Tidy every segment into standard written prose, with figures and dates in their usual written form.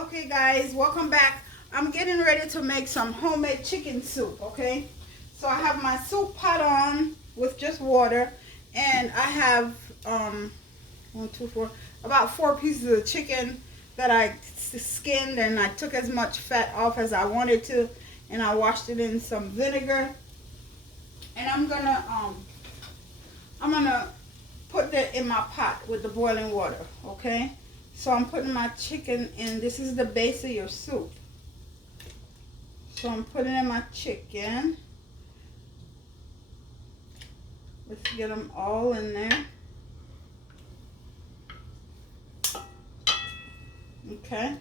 Okay guys, welcome back. I'm getting ready to make some homemade chicken soup, okay? So I have my soup pot on with just water, and I have one, two, four, about 4 pieces of chicken that I skinned, and I took as much fat off as I wanted to, and I washed it in some vinegar. And I'm gonna put that in my pot with the boiling water, okay? So I'm putting my chicken in. This is the base of your soup. So I'm putting in my chicken. Let's get them all in there. Okay.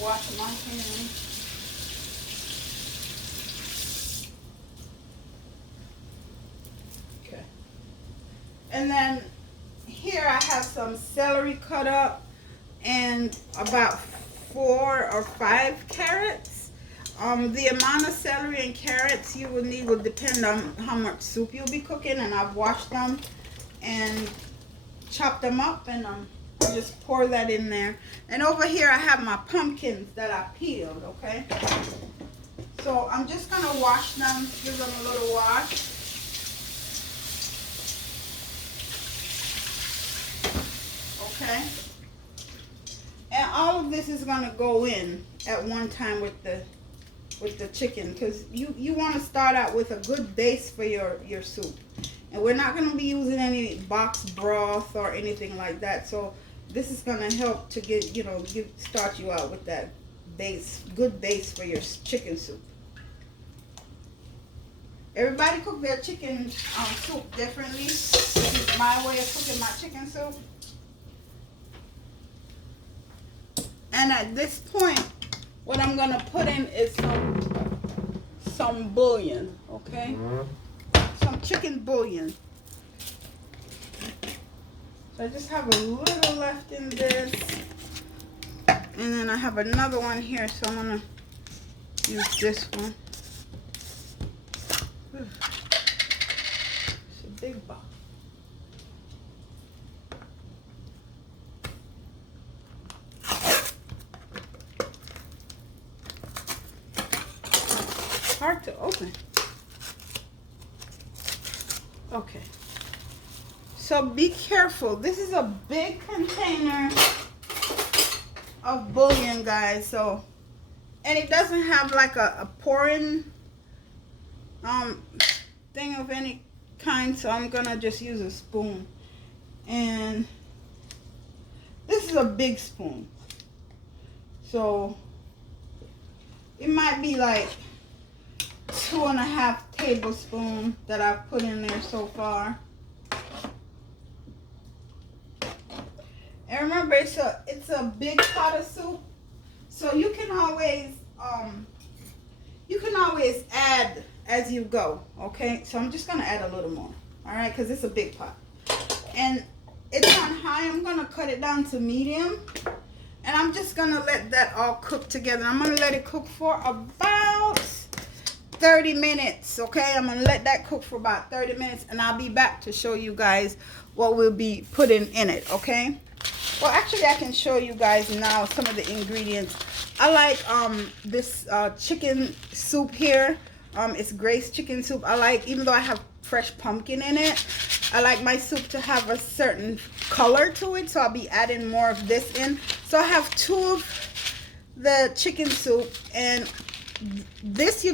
Wash my hands. Okay. And then here I have some celery cut up and about 4 or 5 carrots. The amount of celery and carrots you will need will depend on how much soup you'll be cooking, and I've washed them and chopped them up, and just pour that in there. And over here I have my pumpkins that I peeled, okay? So I'm just gonna wash them, give them a little wash. Okay? And all of this is gonna go in at one time with the chicken, because you want to start out with a good base for your soup. And we're not going to be using any box broth or anything like that, so this is going to help to get start you out with that good base for your chicken soup. Everybody cook their chicken soup differently. This is my way of cooking my chicken soup. And at this point, what I'm gonna put in is some bouillon, okay? Some chicken bouillon. So I just have a little left in this, and then I have another one here, so I'm gonna use this one. It's a big box. Hard to open. Okay. So be careful. This is a big container of bouillon, guys. So, and it doesn't have like a pouring thing of any kind. So I'm gonna just use a spoon. And this is a big spoon. So it might be like 2.5 tablespoons that I've put in there so far. And remember, it's a big pot of soup, so you can always add as you go. Okay, so I'm just gonna add a little more. All right, because it's a big pot, and it's on high. I'm gonna cut it down to medium, and I'm just gonna let that all cook together. I'm gonna let it cook for about 30 minutes, okay? I'm gonna let that cook for about 30 minutes, and I'll be back to show you guys what we'll be putting in it, okay? Well, actually, I can show you guys now some of the ingredients. I like this chicken soup here. It's Grace chicken soup. I like, even though I have fresh pumpkin in it, I like my soup to have a certain color to it, so I'll be adding more of this in. So I have 2 of the chicken soup, and this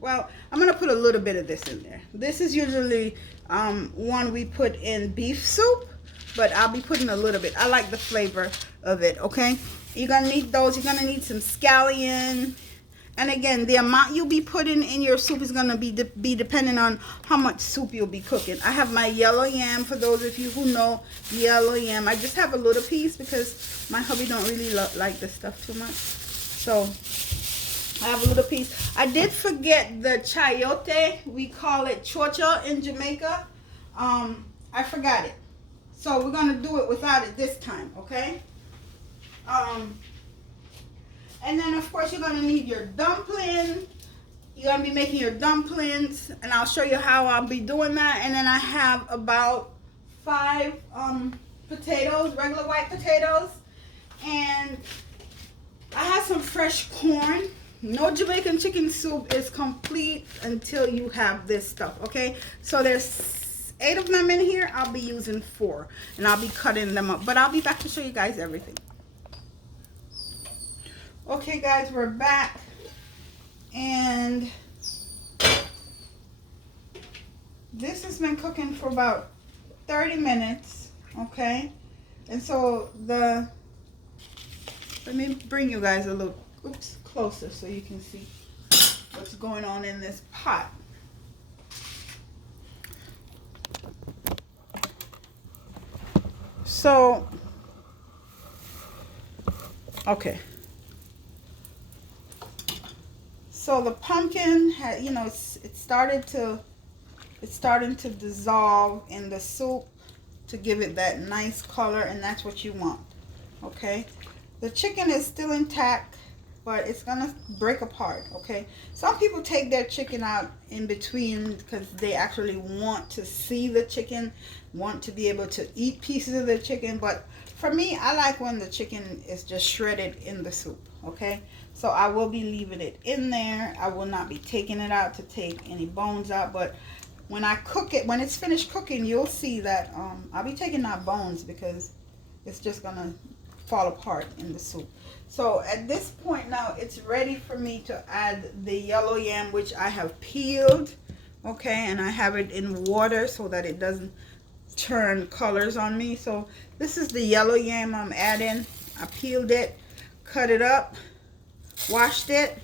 well, I'm gonna put a little bit of this in there. This is usually one we put in beef soup, but I'll be putting a little bit. I like the flavor of it, okay? You're gonna need those. You're gonna need some scallion. And again, the amount you'll be putting in your soup is gonna be depending on how much soup you'll be cooking. I have my yellow yam, for those of you who know yellow yam. I just have a little piece because my hubby don't really like this stuff too much. So I have a little piece. I did forget the chayote. We call it chocha in Jamaica. I forgot it. So we're going to do it without it this time, okay? And then, of course, you're going to need your dumpling. You're going to be making your dumplings, and I'll show you how I'll be doing that. And then I have about 5 potatoes, regular white potatoes, and I have some fresh corn. No Jamaican chicken soup is complete until you have this stuff, okay? So there's 8 of them in here. I'll be using 4, and I'll be cutting them up, but I'll be back to show you guys everything. Okay guys, we're back, and this has been cooking for about 30 minutes, okay? And so let me bring you guys a little closer so you can see what's going on in this pot. So, okay. So the pumpkin had, you know, it's starting to dissolve in the soup to give it that nice color, and that's what you want. Okay, the chicken is still intact, but it's gonna break apart. Okay, some people take their chicken out in between because they actually want to see the chicken, want to be able to eat pieces of the chicken. But for me, I like when the chicken is just shredded in the soup. Okay, so I will be leaving it in there. I will not be taking it out to take any bones out, but when I cook it, when it's finished cooking, you'll see that I'll be taking out bones because it's just gonna fall apart in the soup. So at this point now, it's ready for me to add the yellow yam, which I have peeled, okay, and I have it in water so that it doesn't turn colors on me. So this is the yellow yam I'm adding. I peeled it, cut it up, washed it,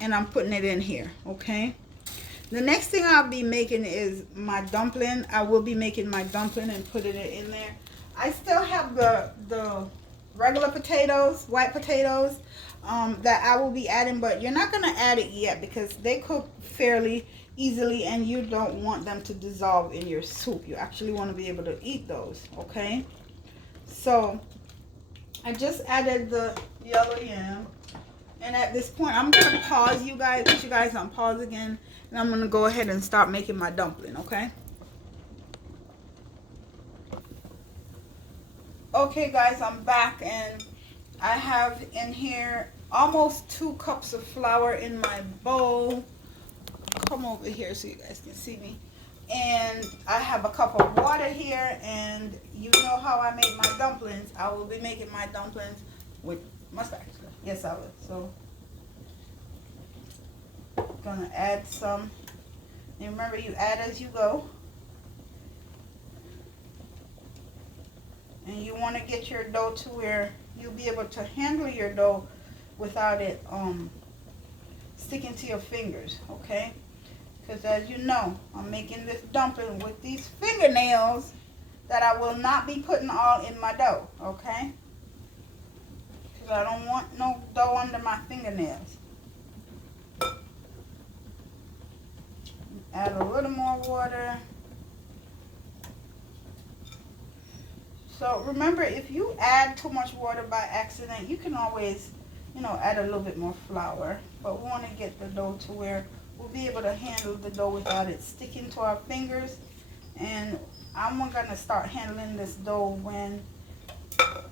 and I'm putting it in here. Okay, the next thing I'll be making is my dumpling. I will be making my dumpling and putting it in there. I still have the regular potatoes, white potatoes, that I will be adding, but you're not going to add it yet because they cook fairly easily and you don't want them to dissolve in your soup. You actually want to be able to eat those. Okay, so I just added the yellow yam, and at this point I'm going to pause you guys, put you guys on pause again, and I'm going to go ahead and start making my dumpling. Okay. Okay guys, I'm back, and I have in here almost 2 cups of flour in my bowl. Come over here so you guys can see me. And I have a cup of water here, and you know how I make my dumplings. I will be making my dumplings with mustard. Yes, I will. So gonna add some, and remember, you add as you go. And you want to get your dough to where you'll be able to handle your dough without it sticking to your fingers, okay? Because as you know, I'm making this dumpling with these fingernails that I will not be putting all in my dough, okay? Because I don't want no dough under my fingernails. Add a little more water. So remember, if you add too much water by accident, you can always, you know, add a little bit more flour. But we want to get the dough to where we'll be able to handle the dough without it sticking to our fingers. And I'm going to start handling this dough when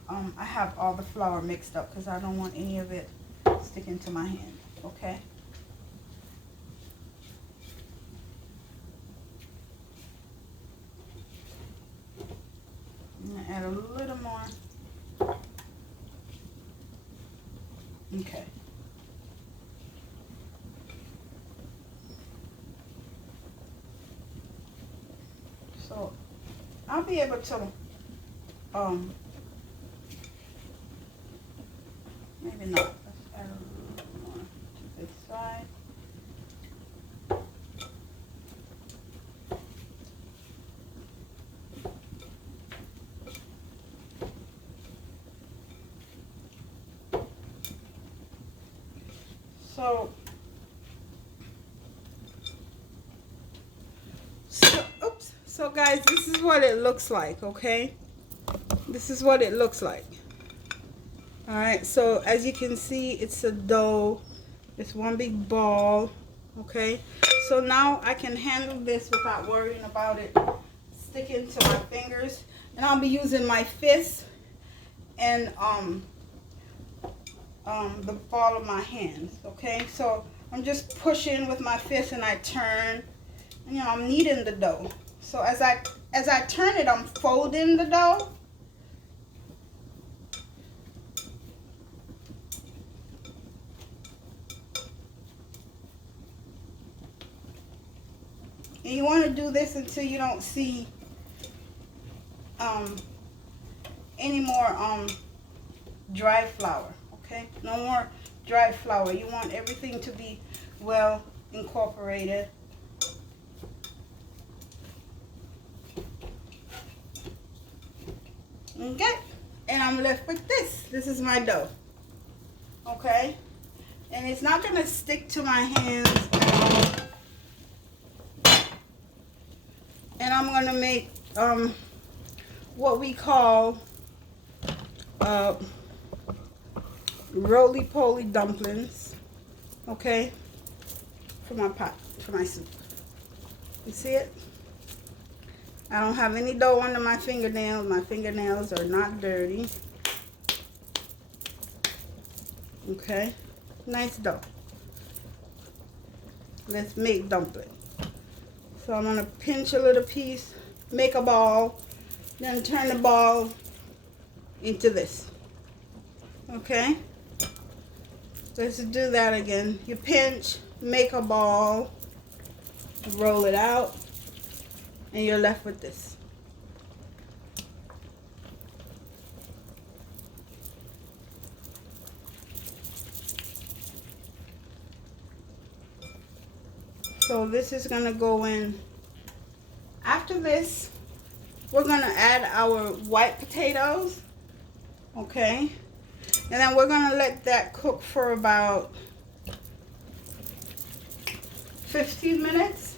I have all the flour mixed up, because I don't want any of it sticking to my hand, okay? I'm going to add a little more. Okay. So I'll be able to maybe not. Let's add a little more to this side. So guys, this is what it looks like, okay? This is what it looks like. All right, so as you can see, it's a dough. It's one big ball, okay? So now I can handle this without worrying about it sticking to my fingers. And I'll be using my fist and the ball of my hands. Okay, so I'm just pushing with my fist and I turn. And, you know, I'm kneading the dough. So as I turn it, I'm folding the dough. And you want to do this until you don't see any more dry flour. Okay, no more dry flour. You want everything to be well incorporated. Okay, and I'm left with this. This is my dough. Okay, and it's not gonna stick to my hands at all. And I'm gonna make what we call roly-poly dumplings, okay, for my pot, for my soup. You see it? I don't have any dough under my fingernails. My fingernails are not dirty. Okay, nice dough. Let's make dumpling. So I'm gonna pinch a little piece, make a ball, then turn the ball into this. Okay, let's do that again. You pinch, make a ball, roll it out, and you're left with this. So this is gonna go in. After this, we're gonna add our white potatoes, okay? And then we're gonna let that cook for about 15 minutes.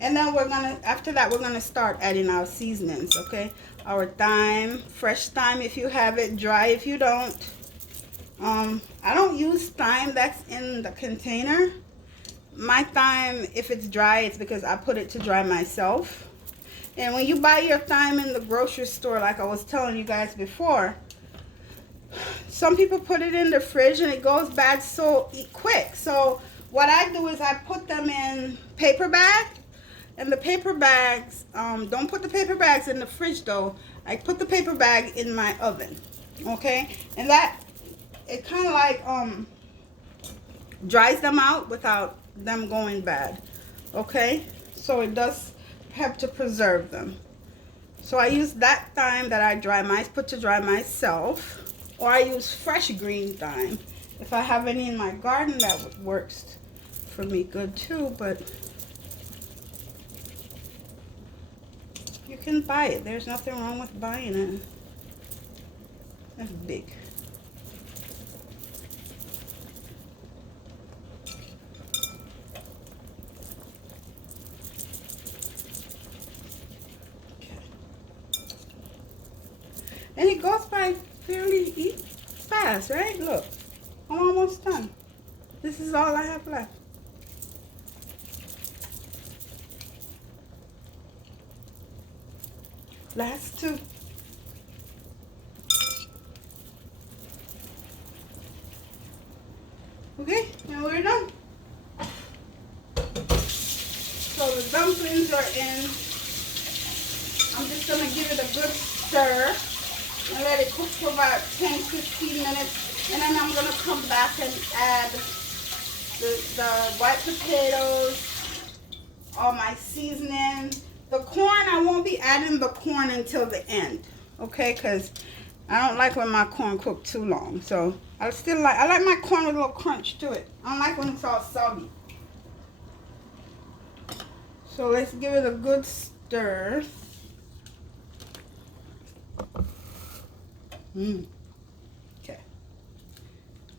And then we're gonna, after that, we're gonna start adding our seasonings, okay? Our thyme, fresh thyme if you have it, dry if you don't. I don't use thyme that's in the container. My thyme, if it's dry, it's because I put it to dry myself. And when you buy your thyme in the grocery store, like I was telling you guys before, some people put it in the fridge and it goes bad so quick. So what I do is I put them in paper bag. And the paper bags, don't put the paper bags in the fridge though. I put the paper bag in my oven, okay? And that, it kind of like dries them out without them going bad, okay? So it does help to preserve them. So I use that thyme that I put to dry myself, or I use fresh green thyme. If I have any in my garden, that works for me good too, but you can buy it. There's nothing wrong with buying it. That's big. And it goes by fairly fast, right? Look, I'm almost done. This is all I have left. Last two. Okay, now we're done. So the dumplings are in. I'm just gonna give it a good stir and let it cook for about 10-15 minutes, and then I'm gonna come back and add the white potatoes, all my seasoning. The corn, I won't be adding the corn until the end, okay? Because I don't like when my corn cooked too long. So I like my corn with a little crunch to it. I don't like when it's all soggy. So let's give it a good stir. Okay,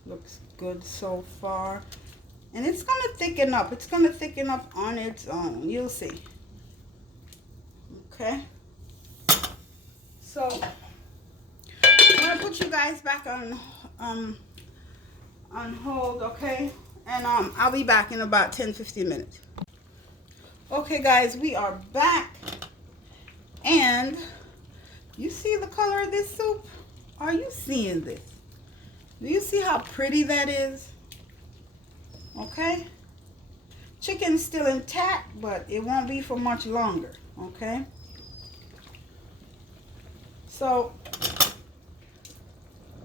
looks good so far, and it's gonna thicken up. It's gonna thicken up on its own. You'll see. Okay, so I'm gonna put you guys back on hold, okay? And I'll be back in about 10-15 minutes. Okay, guys, we are back, And you see the color of this soup? Are you seeing this? Do you see how pretty that is? Okay. Chicken's still intact, but it won't be for much longer. Okay. So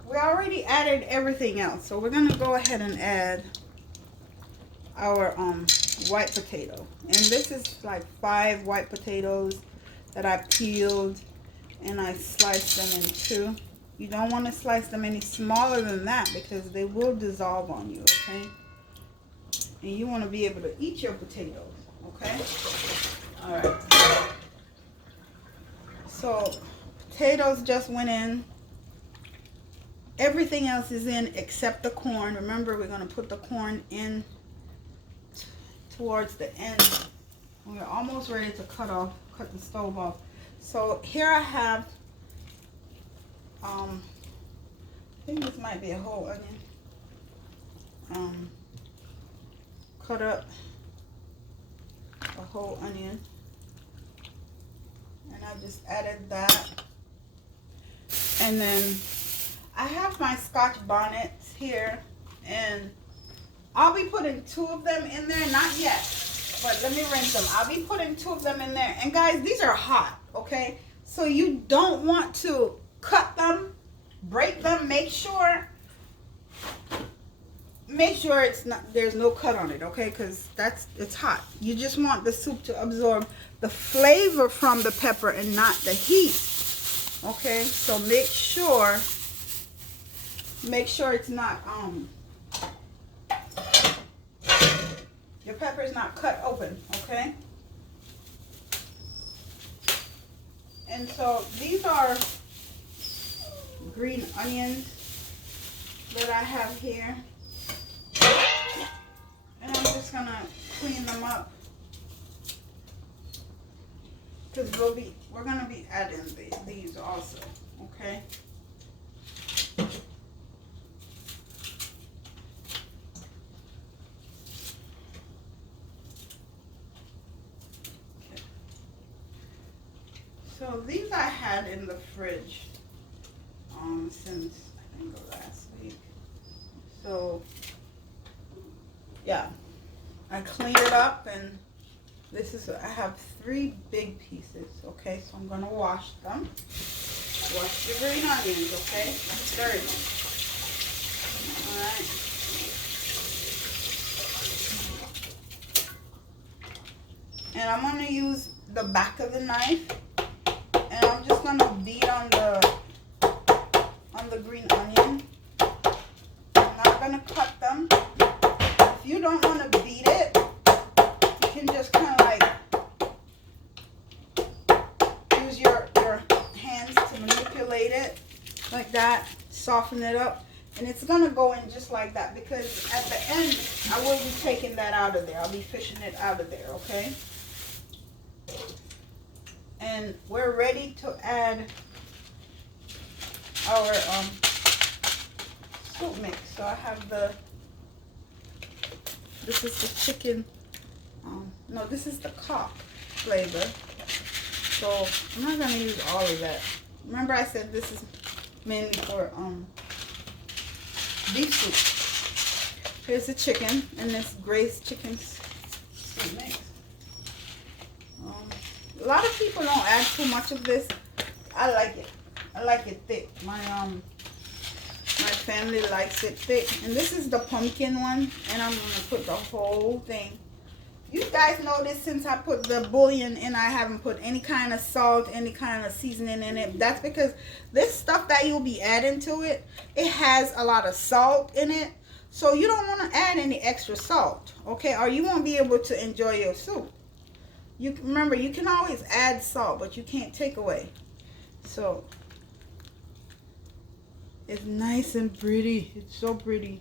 we already added everything else. So we're going to go ahead and add our white potato. And this is like 5 white potatoes that I peeled and I sliced them in 2. You don't want to slice them any smaller than that because they will dissolve on you, okay? And you want to be able to eat your potatoes, okay? All right. So potatoes just went in. Everything else is in except the corn. Remember, we're going to put the corn in towards the end. We're almost ready to cut the stove off. So here I have, I think this might be a whole onion. Cut up a whole onion. And I just added that. And then I have my Scotch bonnets here, and I'll be putting 2 of them in there, not yet, but let me rinse them. I'll be putting 2 of them in there. And guys, these are hot, okay? So you don't want to cut them, break them. Make sure it's not, there's no cut on it, okay? Because it's hot. You just want the soup to absorb the flavor from the pepper and not the heat, okay? So make sure it's not your pepper is not cut open, okay? And so these are green onions that I have here, and I'm just gonna clean them up because we're gonna be adding these also, okay? So these I had in the fridge since I think last week. So yeah, I cleaned it up, and I have 3 big pieces, okay? So I'm gonna wash them. Wash the green onions, okay? Stir them. Alright. And I'm gonna use the back of the knife. And I'm just gonna beat on the green onion. I'm not gonna cut them. If you don't want to beat it, you can just kind of like use your hands to manipulate it like that, soften it up, and it's gonna go in just like that because at the end I will be taking that out of there. I'll be fishing it out of there, okay? And we're ready to add our soup mix. So I have this is the chicken, no, this is the cock flavor. So I'm not gonna use all of that. Remember I said this is mainly for beef soup. Here's the chicken and this Grace chicken soup mix. A lot of people don't add too much of this. I like it. I like it thick. My family likes it thick. And this is the pumpkin one. And I'm going to put the whole thing. You guys notice since I put the bouillon in, I haven't put any kind of salt, any kind of seasoning in it. That's because this stuff that you'll be adding to it, it has a lot of salt in it. So you don't want to add any extra salt, okay? Or you won't be able to enjoy your soup. Remember, you can always add salt, but you can't take away. So it's nice and pretty. It's so pretty.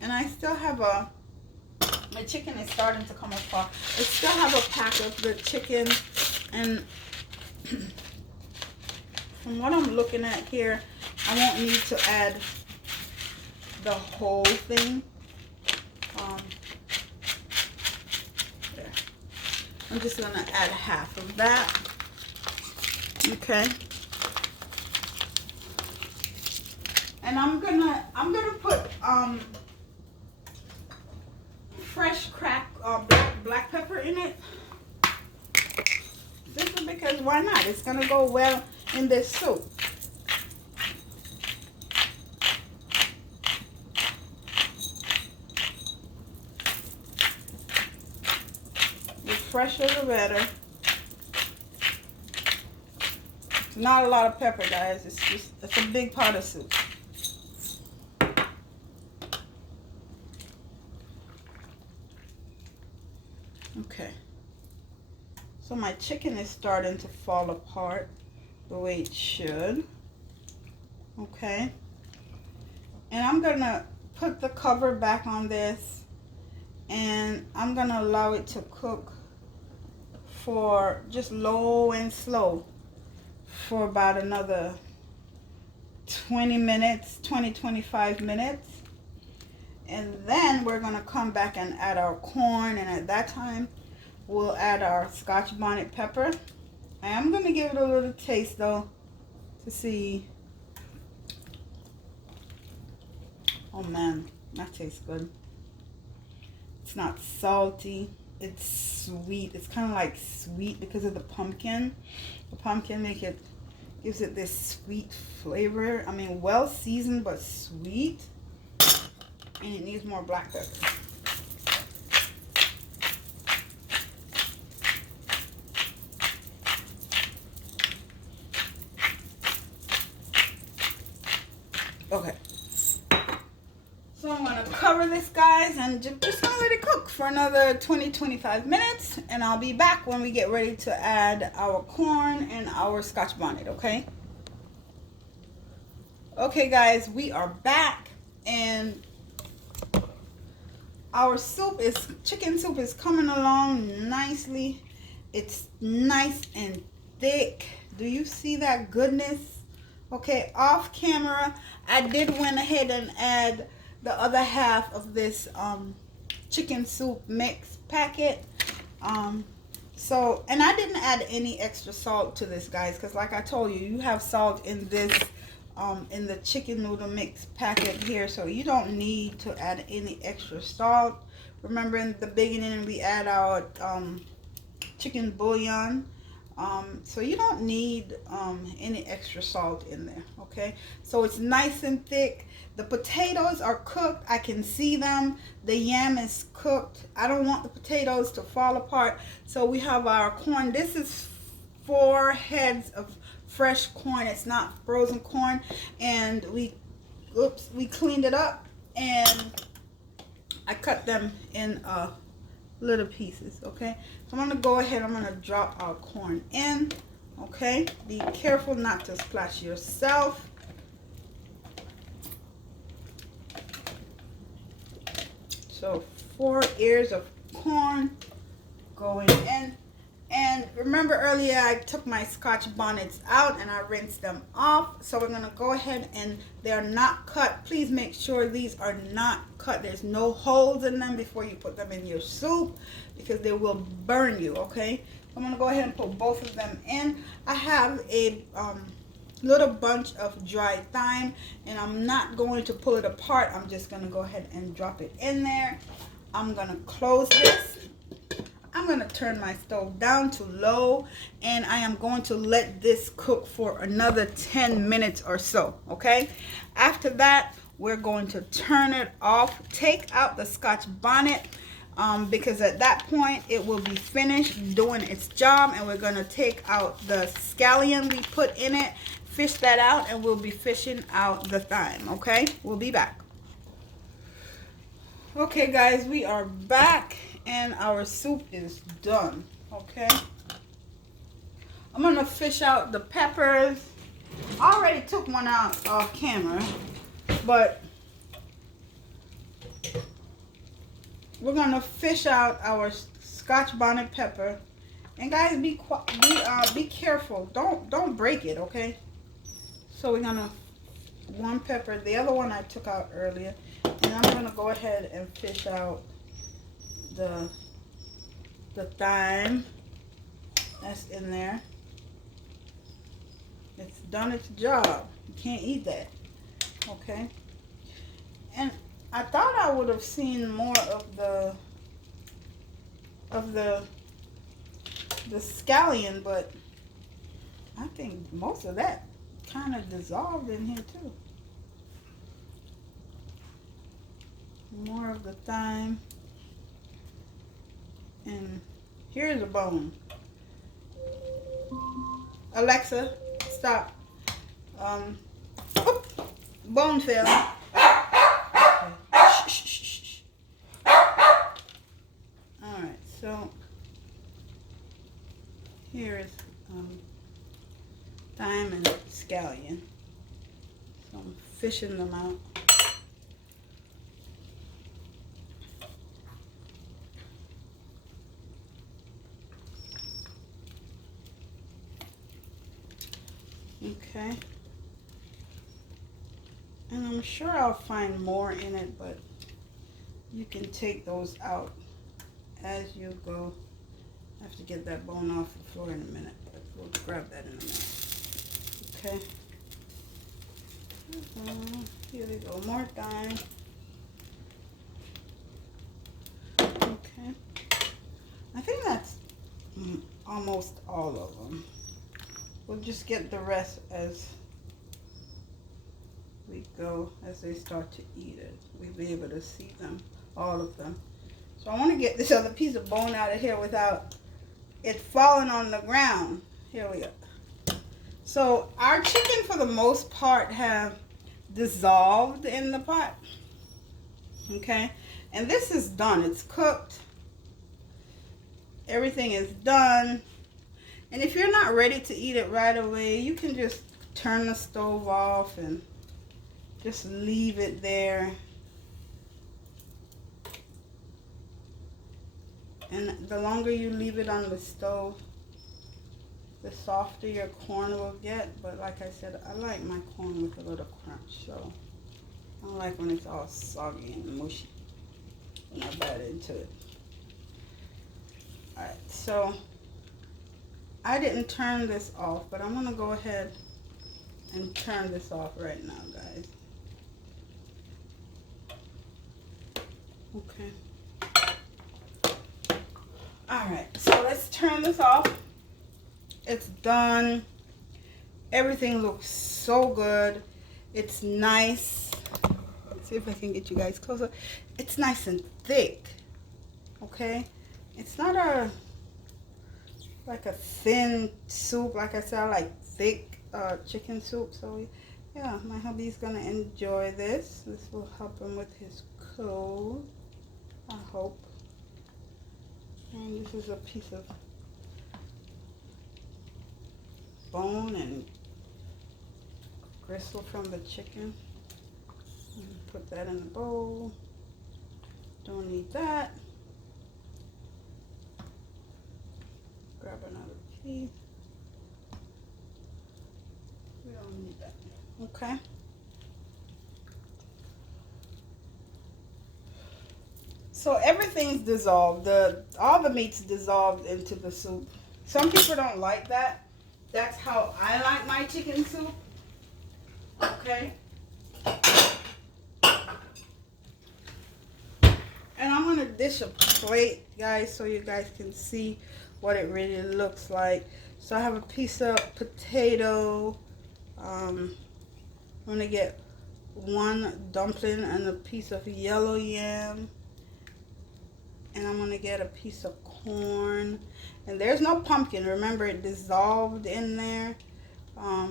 And I still have my chicken is starting to come apart. I still have a pack of the chicken, and from what I'm looking at here, I won't need to add the whole thing. I'm just gonna add half of that. Okay. And I'm gonna put fresh cracked black pepper in it. Simply because why not? It's gonna go well in this soup. The fresher the better. It's not a lot of pepper, guys. It's a big pot of soup. Okay. So my chicken is starting to fall apart the way it should. Okay. And I'm gonna put the cover back on this, and I'm gonna allow it to cook for just low and slow for about another 20 minutes, 25 minutes. And then we're gonna come back and add our corn, and at that time we'll add our Scotch bonnet pepper. I am gonna give it a little taste though to see. Oh man, that tastes good. It's not salty, it's sweet. It's kind of like sweet because of the pumpkin. The pumpkin gives it this sweet flavor. I mean, well seasoned but sweet. And it needs more black pepper. Okay. So I'm gonna cover this, guys, and just gonna let it cook for another 20-25 minutes, and I'll be back when we get ready to add our corn and our Scotch bonnet. Okay. Okay, guys, we are back, and our chicken soup is coming along nicely. It's nice and thick. Do you see that goodness? Okay, off camera, I did went ahead and add the other half of this chicken soup mix packet. And I didn't add any extra salt to this, guys, because like I told you, you have salt in this in the chicken noodle mix packet here, so you don't need to add any extra salt. Remember, in the beginning we add our chicken bouillon, so you don't need any extra salt in there. Okay, so it's nice and thick. The potatoes are cooked, I can see them. The yam is cooked. I don't want the potatoes to fall apart. So we have our corn. This is 4 heads of fresh corn. It's not frozen corn, and we cleaned it up, and I cut them in little pieces. Okay, so I'm gonna go ahead, I'm gonna drop our corn in. Okay, be careful not to splash yourself. So 4 ears of corn going in. And remember earlier I took my Scotch bonnets out and I rinsed them off. So we're going to go ahead, and they're not cut. Please make sure these are not cut. There's no holes in them before you put them in your soup, because they will burn you. Okay, I'm going to go ahead and put both of them in. I have a little bunch of dried thyme, and I'm not going to pull it apart. I'm just going to go ahead and drop it in there. I'm going to close this. I'm going to turn my stove down to low, and I am going to let this cook for another 10 minutes or so. Okay, after that we're going to turn it off, take out the Scotch bonnet, because at that point it will be finished doing its job, and we're going to take out the scallion we put in it, fish that out, and we'll be fishing out the thyme. Okay, we'll be back. Okay, guys, we are back, and our soup is done. Okay, I'm gonna fish out the peppers. I already took one out off camera, but we're gonna fish out our Scotch bonnet pepper. And guys, be careful. Don't break it. Okay, so we're gonna one pepper, the other one I took out earlier, and I'm gonna go ahead and fish out the thyme. that's in there. It's done its job. You can't eat that. Okay. And I thought I would have seen more of the scallion, but I think most of that kind of dissolved in here too. More of the thyme. And here's a bone. Alexa, stop. Oop, bone fell. Okay. Shh, shh, shh, shh. Alright, so here is thyme and scallion. So I'm fishing them out. Okay. And I'm sure I'll find more in it, but you can take those out as you go. I have to get that bone off the floor in a minute, but we'll grab that in a minute. Okay. Here we go, more thyme. Okay. I think that's almost all of them. We'll just get the rest as we go, as they start to eat it. We'll be able to see them, all of them. So I want to get this other piece of bone out of here without it falling on the ground. Here we go. So our chicken, for the most part, have dissolved in the pot. Okay, and this is done. It's cooked. Everything is done. And if you're not ready to eat it right away, you can just turn the stove off and just leave it there. And the longer you leave it on the stove, the softer your corn will get. But like I said, I like my corn with a little crunch. So I don't like when it's all soggy and mushy when I bite into it. Alright, so I didn't turn this off, but I'm going to go ahead and turn this off right now, guys. Okay. Alright, so let's turn this off. It's done. Everything looks so good. It's nice. Let's see if I can get you guys closer. It's nice and thick. Okay? It's not like a thin soup. Like I said, I like thick chicken soup. So yeah, my hubby's gonna enjoy this. This will help him with his cold, I hope. And this is a piece of bone and gristle from the chicken. Put that in the bowl. Don't need that. Grab another piece. We don't need that. Okay. So everything's dissolved. All the meat's dissolved into the soup. Some people don't like that. That's how I like my chicken soup. Okay. And I'm gonna dish a plate, guys, so you guys can see what it really looks like. So I have a piece of potato. I'm gonna get one dumpling and a piece of yellow yam. And I'm gonna get a piece of corn. And there's no pumpkin. Remember, it dissolved in there. Let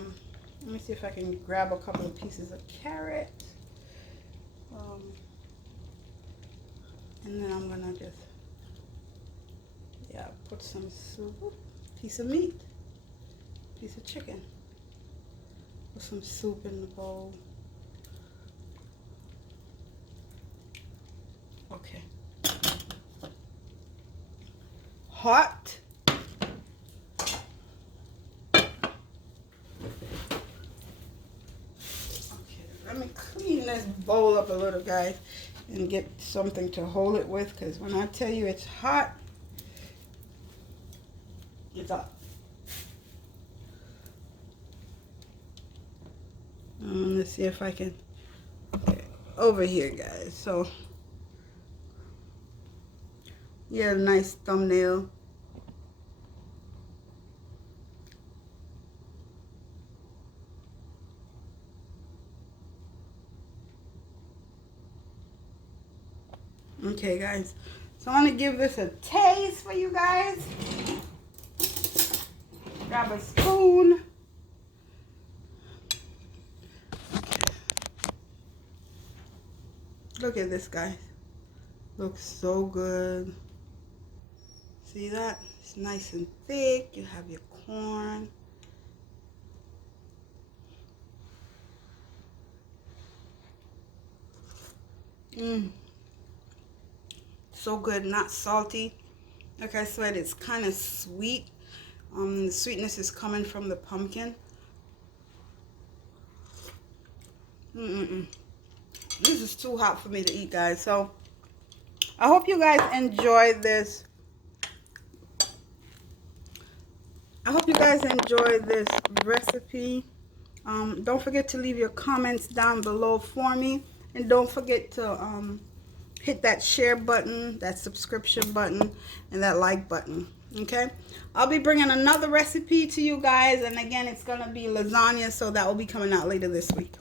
me see if I can grab a couple of pieces of carrot. And then I'm gonna just, put some soup, piece of meat, piece of chicken. Put some soup in the bowl. Okay. Hot. Okay, let me clean this bowl up a little, guys, and get something to hold it with, because when I tell you it's hot, it's hot. Let's see if I can. Okay, over here, guys. So, yeah, nice thumbnail. Okay, guys. So I'm gonna give this a taste for you guys. Grab a spoon. Look at this, guys. Looks so good. See that? It's nice and thick. You have your corn. So good, not salty. Like I said, it's kind of sweet. The sweetness is coming from the pumpkin. This is too hot for me to eat, guys. So I hope you guys enjoy this. I hope you guys enjoy this recipe. Don't forget to leave your comments down below for me. And don't forget to hit that share button, that subscription button, and that like button. Okay? I'll be bringing another recipe to you guys. And again, it's going to be lasagna. So that will be coming out later this week.